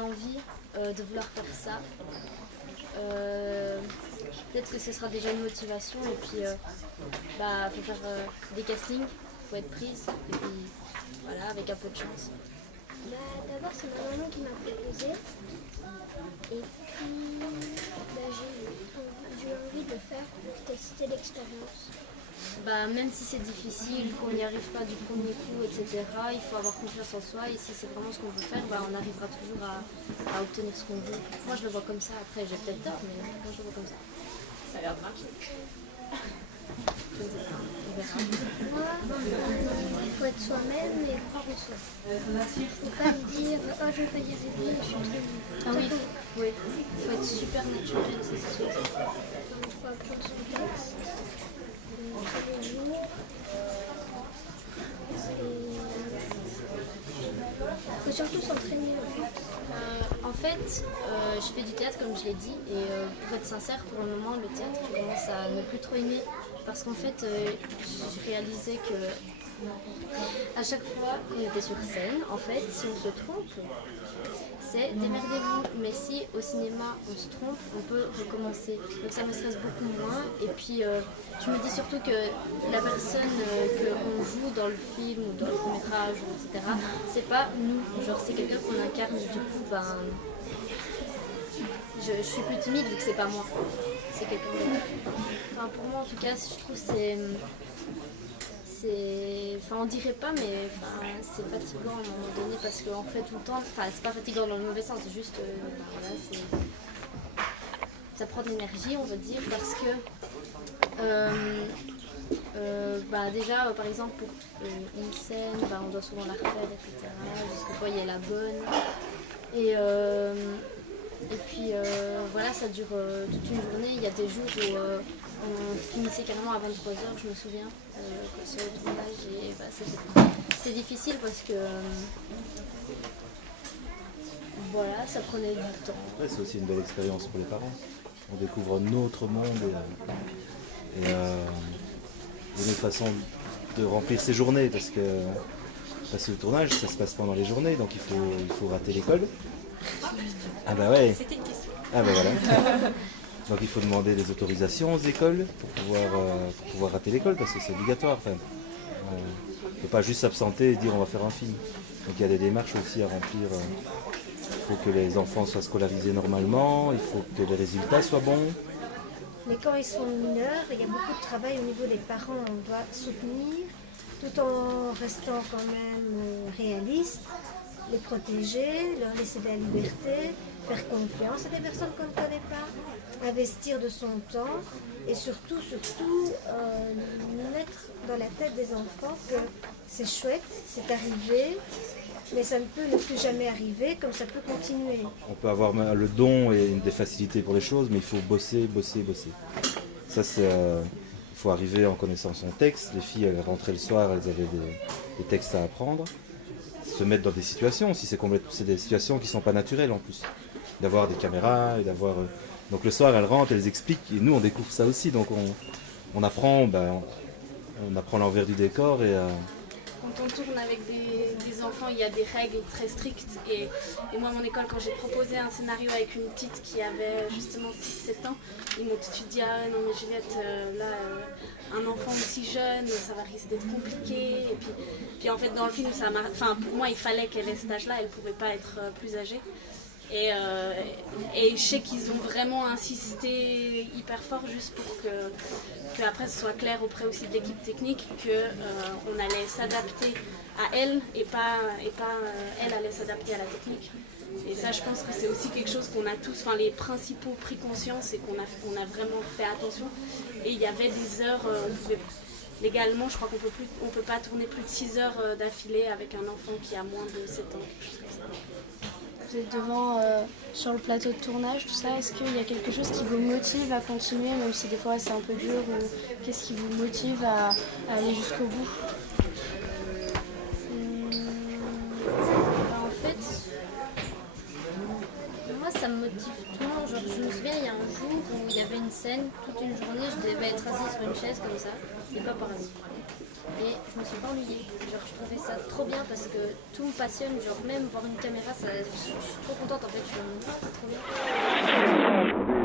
l'envie de vouloir faire ça. Peut-être que ce sera déjà une motivation et puis faut faire des castings, faut être prise et puis voilà, avec un peu de chance. D'abord c'est ma maman qui m'a proposé et puis j'ai eu envie de le faire pour tester l'expérience. Même si c'est difficile, qu'on n'y arrive pas du premier coup, etc., il faut avoir confiance en soi et si c'est vraiment ce qu'on veut faire, on arrivera toujours à obtenir ce qu'on veut. Moi je le vois comme ça, après j'ai peut-être tort, mais moi je le vois comme ça. Ça a l'air de marcher. Je ne sais pas, on verra. Moi, il faut être soi-même et croire en soi. Il ne faut pas me dire « Oh, je ne vais pas y arriver, je suis trop nulle ». Ah oui, il faut être super naturel, c'est sûr. Il faut apprendre son texte. Tous les jours. Il faut surtout s'entraîner En fait, je fais du théâtre comme je l'ai dit et pour être sincère, pour le moment le théâtre je commence à ne plus trop aimer parce qu'en fait j'ai réalisé que à chaque fois qu'on était sur scène, en fait si on se trompe, c'est démerdez-vous, mais si au cinéma on se trompe, on peut recommencer. Donc ça me stresse beaucoup moins et puis je me dis surtout que la personne qu'on joue dans le film ou dans le court-métrage, etc., c'est pas nous, genre c'est quelqu'un qu'on incarne, du coup je suis plus timide vu que c'est pas moi, c'est quelqu'un d'autre. Enfin pour moi en tout cas, je trouve on dirait pas, mais c'est fatigant à un moment donné parce qu'en fait tout le temps, c'est pas fatigant dans le mauvais sens, c'est juste, ça prend de l'énergie on va dire parce que déjà par exemple pour une scène, on doit souvent la refaire, etc. jusqu'à quoi il y a la bonne. Et puis voilà, ça dure toute une journée. Il y a des jours où on finissait carrément à 23h, je me souviens, sur le tournage. Et c'était difficile parce que voilà, ça prenait du temps. Ouais, c'est aussi une belle expérience pour les parents. On découvre un autre monde et une autre façon de remplir ses journées parce que le tournage, ça se passe pendant les journées, donc il faut rater l'école. Ah bah ouais. C'était une question. Ah bah voilà. Donc il faut demander des autorisations aux écoles pour pouvoir rater l'école parce que c'est obligatoire. On ne peut pas juste s'absenter et dire on va faire un film. Donc il y a des démarches aussi à remplir. Il faut que les enfants soient scolarisés normalement, il faut que les résultats soient bons. Mais quand ils sont mineurs, il y a beaucoup de travail au niveau des parents. On doit soutenir tout en restant quand même réaliste, les protéger, leur laisser de la liberté, faire confiance à des personnes qu'on ne connaît pas, investir de son temps et surtout mettre dans la tête des enfants que c'est chouette, c'est arrivé, mais ça ne peut ne plus jamais arriver, comme ça peut continuer. On peut avoir le don et des facilités pour les choses, mais il faut bosser. Ça, il faut arriver en connaissant son texte. Les filles, elles rentraient le soir, elles avaient des textes à apprendre. Se mettre dans des situations, si c'est des situations qui ne sont pas naturelles en plus. D'avoir des caméras, et d'avoir... Donc le soir, elles rentrent, elles expliquent, et nous, on découvre ça aussi. Donc on apprend l'envers du décor et... Quand on tourne avec des enfants, il y a des règles très strictes. Et moi, à mon école, quand j'ai proposé un scénario avec une petite qui avait justement 6-7 ans, ils m'ont tout de suite dit « Ah non mais Juliette, un enfant aussi jeune, ça va risquer d'être compliqué. » Et puis en fait, dans le film, pour moi, il fallait qu'elle ait cet âge-là, elle ne pouvait pas être plus âgée. Et je sais qu'ils ont vraiment insisté hyper fort juste pour que après ce soit clair auprès aussi de l'équipe technique qu'on allait s'adapter à elle et pas elle allait s'adapter à la technique. Et ça, je pense que c'est aussi quelque chose qu'on a tous, les principaux pris conscience et qu'on a vraiment fait attention. Et il y avait des heures, légalement, je crois qu'on peut pas tourner plus de 6 heures d'affilée avec un enfant qui a moins de 7 ans, quelque chose comme ça. Vous êtes devant sur le plateau de tournage, tout ça, est-ce qu'il y a quelque chose qui vous motive à continuer, même si des fois c'est un peu dur, ou qu'est-ce qui vous motive à aller jusqu'au bout? En fait, moi ça me motive tout le monde, genre, je me souviens, il y a un jour où il y avait une scène, toute une journée, je devais être assise sur une chaise comme ça, et pas parler. Et je me suis pas ennuyée. Genre, je trouvais ça trop bien parce que tout me passionne. Genre, même voir une caméra, ça, je suis trop contente en fait. Je suis en mode, ah, c'est trop bien.